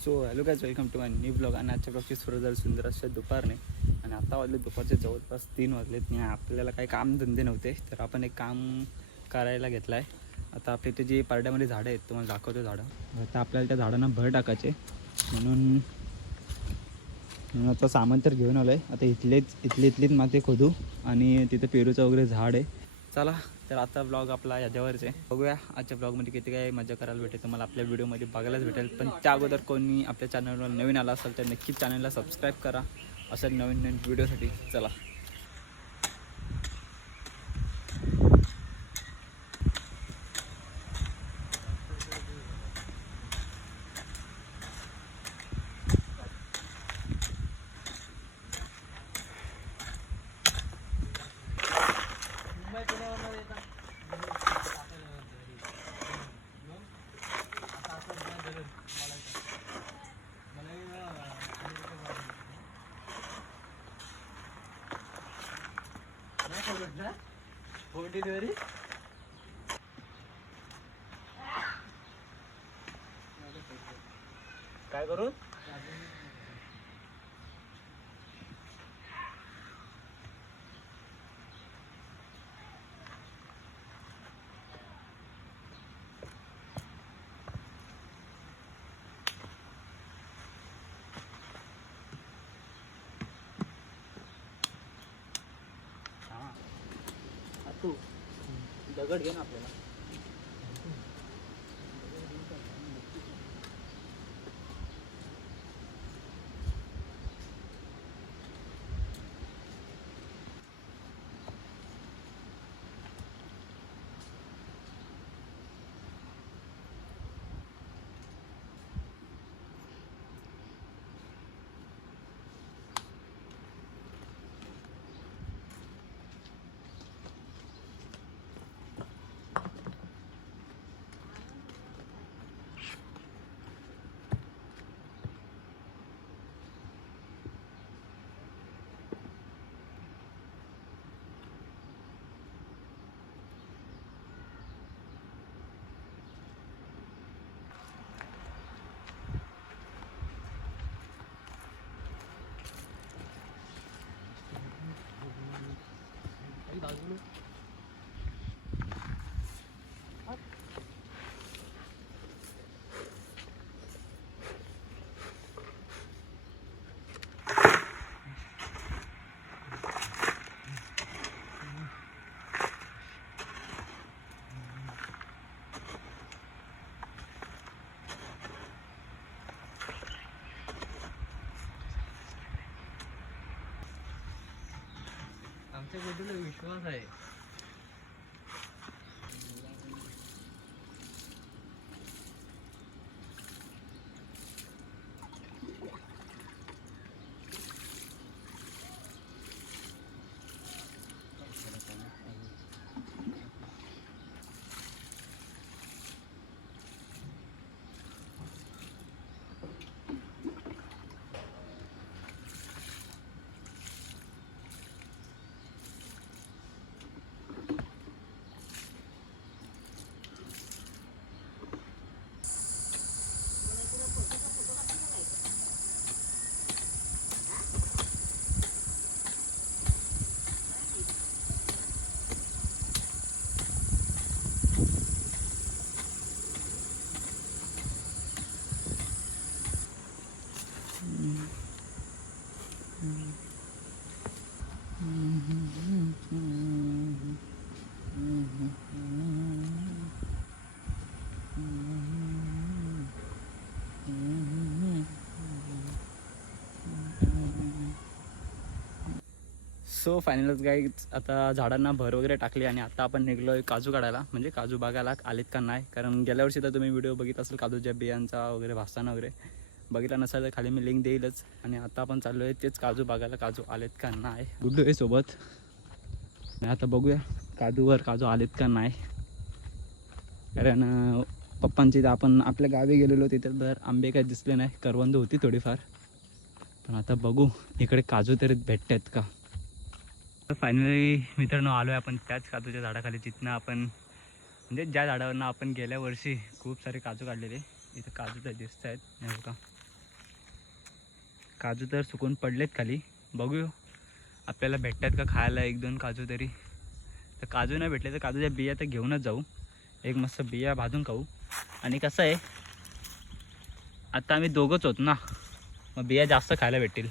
So hello guys welcome to my new blog आणि आजच्या ब्लॉगची सुरू झाली सुंदर अशा दुपारने. आणि आता वाजले दुपारचे जवळपास तीन वाजलेत आणि आपल्याला काही कामधंदे नव्हते तर आपण एक काम करायला घेतलं आहे आता आपल्या इथे जे पारड्यामध्ये झाडं आहेत तुम्हाला दाखवतो झाडं. आता आपल्याला त्या झाडांना भर टाकायचे. म्हणून म्हणून आता सामान तर घेऊन आलो आहे आता इथलेच इथली इथलीच माती खोदू. आणि तिथं पेरूचं वगैरे झाड आहे. चला तर आता ब्लॉग आपला याच्यावरच आहे बघूया आजच्या ब्लॉगमध्ये किती काय मजा करायला भेटेल तुम्हाला आपल्या व्हिडिओमध्ये बघायलाच भेटेल. पण त्या अगोदर कोणी आपल्या चॅनलवर नवीन आला असेल तर नक्कीच चॅनलला सबस्क्राईब करा. असं नवीन नवीन व्हिडिओसाठी चला. होम डिलिव्हरी काय करू? दगड घे ना आपल्याला. দাসগুলো बद्दल विश्वास आहे सो फायनलच काय आता झाडांना भर वगैरे टाकली आणि आता आपण निघलोय काजू काढायला. म्हणजे काजू बागायला आलेत का नाही? कारण गेल्या वर्षी तर तुम्ही व्हिडिओ बघित असेल काजूच्या बियांचा वगैरे भासताना वगैरे. बघितला नसेल तर खाली मी लिंक देईलच. आणि आता आपण चाललो आहे तेच काजू बागायला काजू आलेत का नाही? गुड्डू आहे सोबत. आणि आता बघूया काजूवर काजू आलेत का नाही. कारण पप्पांची इथं आपण आपल्या गावी गेलेलो तिथे तर आंबे काय दिसले नाही. करवंद होती थोडीफार. पण आता बघू इकडे काजू तरी भेटतात का? फायनली मित्रांनो आलो आहे आपण त्याच काजूच्या झाडाखाली जिथनं आपण म्हणजे ज्या झाडावरनं आपण गेल्या वर्षी खूप सारे काजू काढलेले इथं काजू तर दिसत आहेत नाही का काजू तर सुकून पडलेत खाली. बघू आपल्याला भेटतात का खायला एक दोन काजू तरी. तर काजू नाही भेटले तर काजूच्या बिया तर घेऊनच जाऊ. एक मस्त बिया भाजून खाऊ. आणि कसं आहे आता आम्ही दोघंच होत ना मग बिया जास्त खायला भेटतील.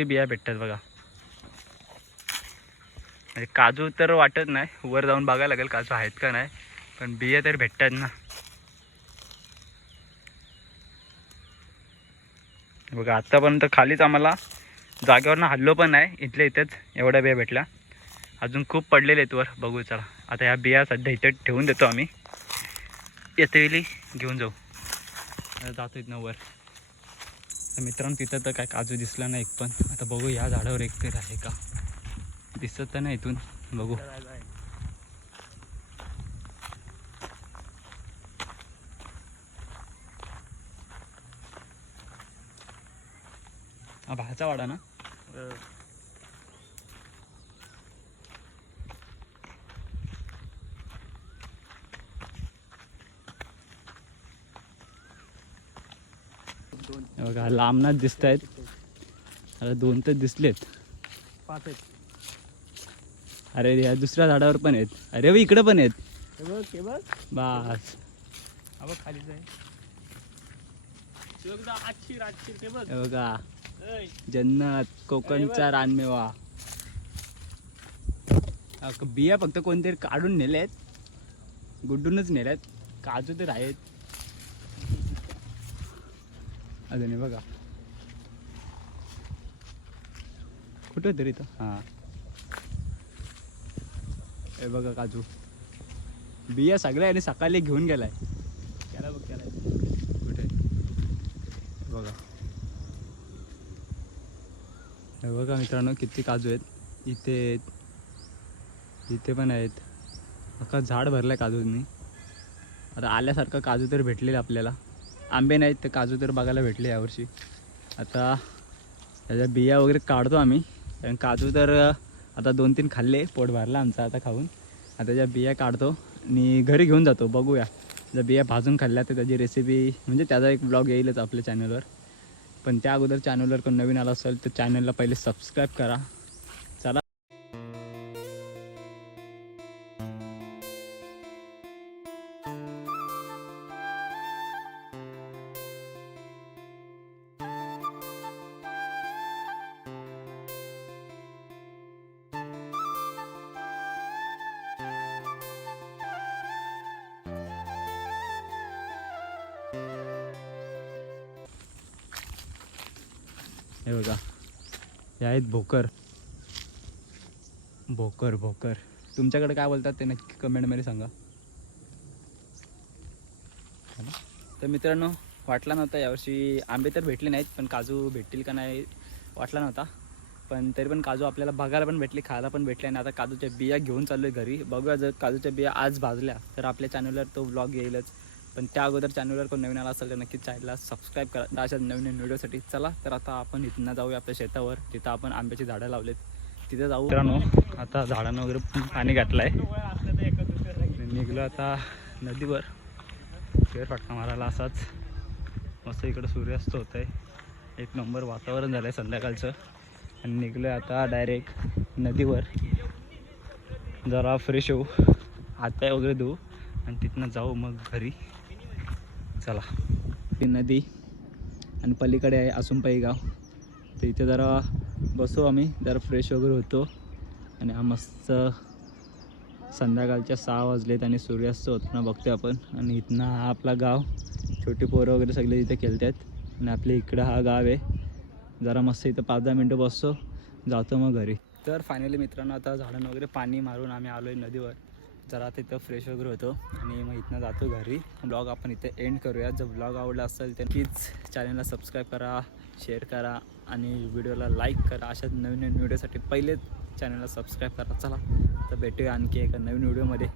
किती बिया भेटतात बघा. म्हणजे काजू तर वाटत नाही वर जाऊन बघायला लागेल काजू आहेत का नाही पण बिया तर भेटतात ना. बघा आत्तापर्यंत खालीच आम्हाला जागेवरनं हल्लो पण नाही इथल्या इथेच एवढ्या बिया भेटल्या. अजून खूप पडलेले आहेत वर बघू चला. आता ह्या बिया सध्या इथे ठेवून देतो आम्ही. येते वेळी घेऊन जाऊ. जातो इथनं वर. तर मित्रांनो तिथं तर काय काजू दिसला नाही एक पण. आता बघू या झाडावर एक तरी आहे का? दिसत तर नाही इथून. बघू. हा भाचा वाडा ना हे बघा लांबनाच दिसत आहेत आता दोन तर दिसलेत. पाच आहेत. अरे या दुसऱ्या झाडावर पण आहेत. अरे व इकडे पण आहेत. बघ बघ. बास. हा बघ जन्नत कोकणचा रानमेवा. बिया फक्त कोणतरी काढून नेल्यात. गुड्डूनच नेल्यात. काजू तर आहेत. अजून बघा. कुठं तरी इथं? हां. हे बघा काजू. बिया सगळ्या आणि सकाळी घेऊन गेलाय. त्याला बघ त्याला कुठे? बघा. हे बघा मित्रांनो किती काजू आहेत. इथे आहेत. इथे पण आहेत. अख्खा झाड भरलं आहे काजूंनी. आता आल्यासारखं काजू तर भेटलेलं आपल्याला. आंबे नाहीत तर काजू तर बघायला भेटले यावर्षी. आता त्याच्या बिया वगैरे काढतो आम्ही. कारण काजू तर आता दोन तीन खाल्ले पोट भरला आमचा आता खाऊन. आता त्याच्या बिया काढतो आणि घरी घेऊन जातो बघूया. जर बिया भाजून खाल्ल्या तर त्याची रेसिपी म्हणजे त्याचा एक ब्लॉग येईलच आपल्या चॅनलवर पण त्या अगोदर चॅनलवर कोण नवीन आला असेल तर चॅनलला पहिले सबस्क्राईब करा. हे बघा. हे आहेत भोकर. भोकर भोकर. तुमच्याकडे काय बोलतात ते नक्की कमेंटमध्ये सांगा. तर मित्रांनो वाटला नव्हता यावर्षी. आंबे तर भेटले नाहीत पण काजू भेटतील का नाही वाटला नव्हता. पण तरी पण काजू आपल्याला बघायला पण भेटले खायला पण भेटले. आणि आता काजूच्या बिया घेऊन चाललो आहे घरी. बघूया जर काजूच्या बिया आज भाजल्या तर आपल्या चॅनलवर तो ब्लॉग येईलच. पण त्या अगोदर चॅनलवर कोण नवीन आला असेल तर नक्कीच चॅनलला सबस्क्राईब करा. तर अशा नवीन नवीन व्हिडिओसाठी चला तर आता आपण इथनं जाऊया आपल्या शेतावर. तिथं आपण आंब्याची झाडं लावलेत. तिथं जाऊ. मित्रांनो आता झाडांना वगैरे पाणी घातलं आहे निघलो आता नदीवर. फेरफटका मारायला असाच. मस्त इकडं सूर्यास्त होत आहे एक नंबर वातावरण झालं आहे संध्याकाळचं. आणि निघलो आता डायरेक्ट नदीवर. जरा फ्रेश होऊ. हातपाय वगैरे धुवू आणि तिथनं जाऊ मग घरी. चला. ती नदी आणि पलीकडे आहे आसुंपाई गाव तर इथे जरा बसू आम्ही जरा फ्रेश वगैरे होतो. आणि हा मस्त संध्याकाळच्या सहा वाजलेत आणि सूर्यास्त होताना बघतो आपण. आणि इथनं हा आपला गाव छोटी पोरं वगैरे सगळे इथे खेळतात. आणि आपल्या इकडं हा गाव आहे. जरा मस्त इथं पाच दहा मिनटं बसतो जातो मग घरी. तर फायनली मित्रांनो आता झाडांना वगैरे पाणी मारून आम्ही आलो आहे नदीवर. जरा तिथं फ्रेश वगैरे होतो. आणि मग इथनं जातो घरी. ब्लॉग आपण इथे एंड करूया जर ब्लॉग आवडला असेल तर नक्कीच चॅनलला सबस्क्राईब करा शेअर करा आणि व्हिडिओला लाईक करा. अशा नवीन नवीन व्हिडिओसाठी पहिलेच चॅनलला सबस्क्राईब करा. चला तर भेटूया आणखी एका नवीन व्हिडिओमध्ये